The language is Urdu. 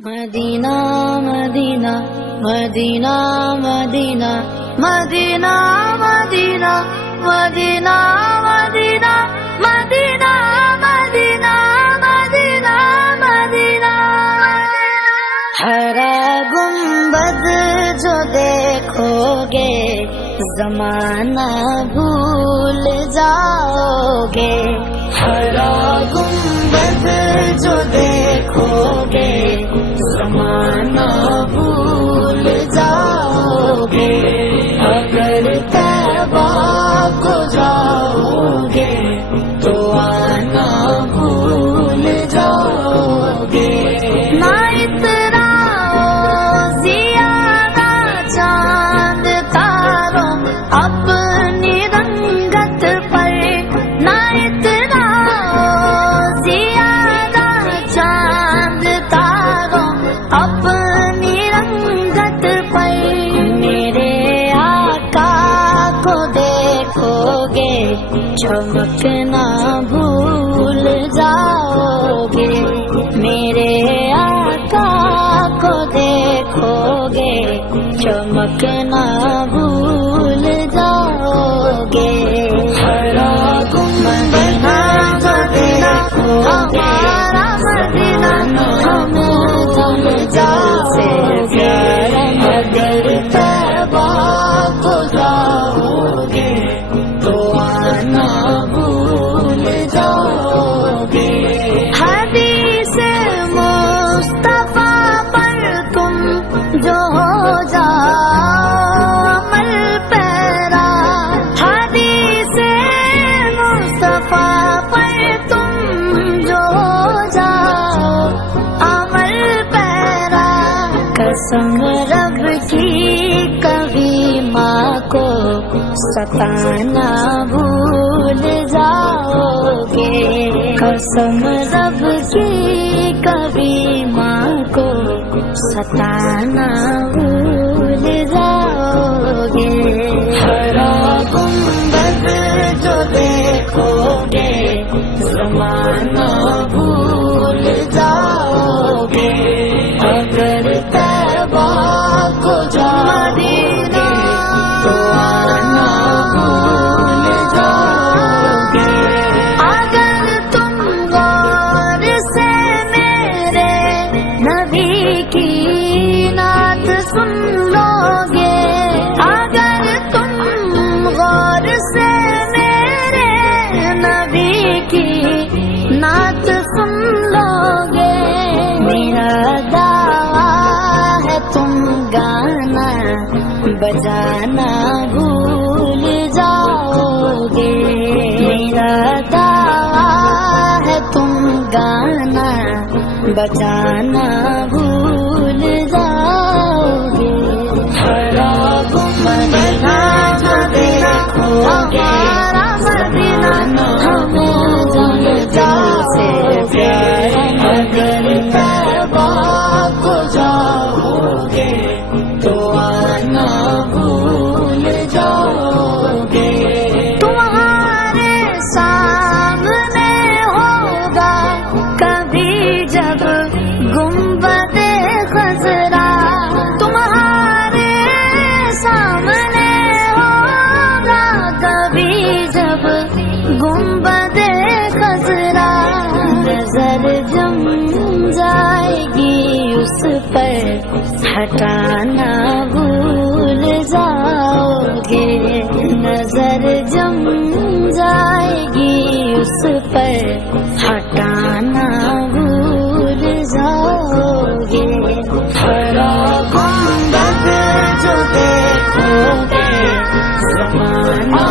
مدینہ مدینہ مدینہ مدینہ مدینہ مدینہ مدینہ مدینہ مدینہ مدینہ مدینہ مدینہ ہرا گنبد جو دیکھو گے زمانہ بھول جاؤ گے. ہرا گنبد جو دیکھو گے زمانہ بھول جاؤ گے. اگر طیبہ کو جاؤ گے تو آنا بھول جاؤ گے. نہ اتراؤ زیادہ چاند تاروں اپنی رنگت پر. نہ اتراؤ زیادہ چاند تاروں اپنی رنگت پر. میرے آقا کو دیکھو گے چمکنا بھول جاؤ گے. میرے آقا کو دیکھو گے چمکنا بھول جاؤ گے. ہرا گنبد جو دیکھو گے مدینہ ہمیں جان جان سے پیارا. اگر طیبہ کو جاؤ گے تو آنا بھول جاؤ گے. حدیث مصطفیٰ پر تم جو ہو جاؤ عمل پیرا. حدیث مصطفیٰ پر تم جو ہو جاؤ عمل پیرا. قسم رب کی کبھی ماں کو ستانا بھول جاؤ گے. قسم رب کی کبھی ماں کو ستانا بھول جاؤ گے. ہرا گنبد جو دیکھو گے زمانہ بھول جاؤ گے. اگر طیبہ کو جاؤ گے تو آنا بھول جاؤ گے. اگر تم غور سے میرے نبی کی نعت سن لو گے. اگر تم غور سے میرے نبی کی نعت سن لو گے. میرا دعویٰ ہے تم گانا بجانا بھول جاؤ گے. میرا دعویٰ ہے تم گانا بجانا بھول جاؤ گے. ہرا گنبد جو دیکھو گے مدینہ ہمیں جان جان سے پیارا. اگر طیبہ کو جاؤ گے تو آنا بھول جاؤ گے. تمہارے سامنے ہوگا کبھی جب گنبد خضرا. تمہارے سامنے ہوگا کبھی جب گنبد خضرا. نظر جم جائے گی اس پر ہٹانا بھول جاؤ گے. نظر جم جائے گی اس پر ہٹانا بھول جاؤ گے. ہرا گنبد جو دیکھو گے زمانہ